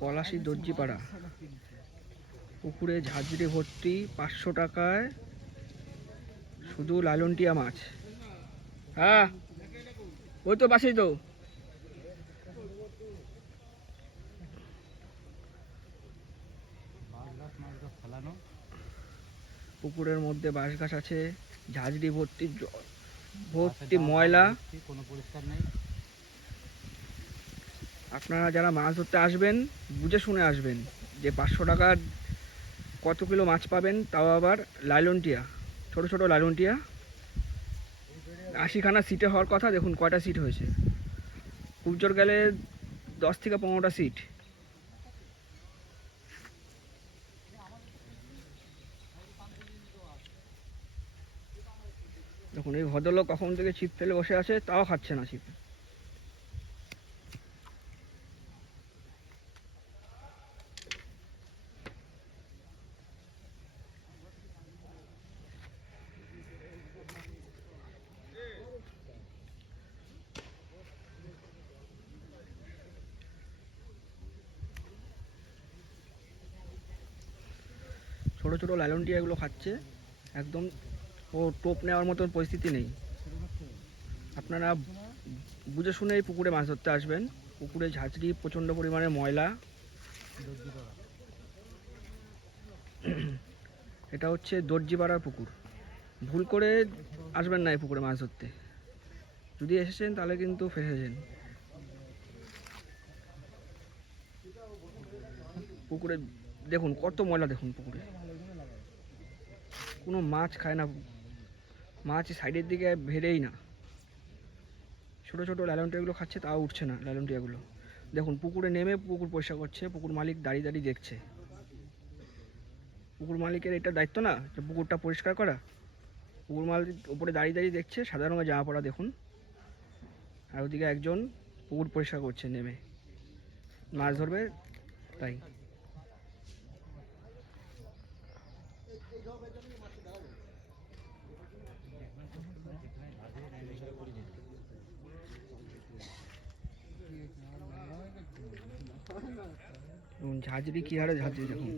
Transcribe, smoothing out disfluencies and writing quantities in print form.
পলাশী দর্জিপাড়া পুকুরে ঝাঁঝরি ভর্তি 500 টাকায় শুধু লালনটিয়া মাছ। হ্যাঁ ওই তো পাশেই তো। পুকুরের মধ্যে বাঁশ গাছ আছে, ঝাঁঝরি ভর্তি ভর্তি ময়লা, কোনো পরিষ্কার নেই। আপনারা যারা মাছ ধরতে আসবেন বুঝে শুনে আসবেন যে 500 টাকার কত কিলো মাছ পাবেন, তাও আবার লাইলনটিয়া, ছোট ছোট লাইলনটিয়া। 80খানা সিটে হওয়ার কথা, দেখুন কয়টা সিট হয়েছে। খুব জোর গেলে 10 থেকে 15টা সিট। দেখুন এই ভদ্রলোক কখন থেকে ছিপ ফেলে বসে আছে, তাও খাচ্ছে না ছিপ। ছোট ছোট লালনটিয়া এগুলো খাচ্ছে, একদম ও টোপ নেওয়ার মতন পরিস্থিতি নেই। আপনারা বুঝে শুনে এই পুকুরে মাছ ধরতে আসবেন। পুকুরে ঝাঁঝরি, প্রচণ্ড পরিমাণে ময়লা। এটা হচ্ছে দর্জিপাড়ার পুকুর। ভুল করে আসবেন না এই পুকুরে মাছ ধরতে। যদি এসেছেন তাহলে কিন্তু ফেসেছেন। পুকুরে দেখুন কত ময়লা, দেখুন পুকুরে কোনো মাছ খায় না, মাছ সাইডের দিকে ভেড়েই না। ছোটো ছোটো লালনটিয়াগুলো খাচ্ছে, তাও উঠছে না লালনটিয়াগুলো। দেখুন পুকুরে নেমে পুকুর পরিষ্কার করছে, পুকুর মালিক দাঁড়িয়ে দাঁড়িয়ে দেখছে। পুকুর মালিকের এটা দায়িত্ব না যে পুকুরটা পরিষ্কার করা? পুকুর মালিক উপরে দাঁড়িয়ে দাঁড়িয়ে দেখছে, সাদা রঙের জামা পরা দেখুন। আর ওদিকে একজন পুকুর পরিষ্কার করছে নেমে, মাছ ধরবে তাই। ঝাঁঝরি কি হারে ঝাঁঝরি দেখুন।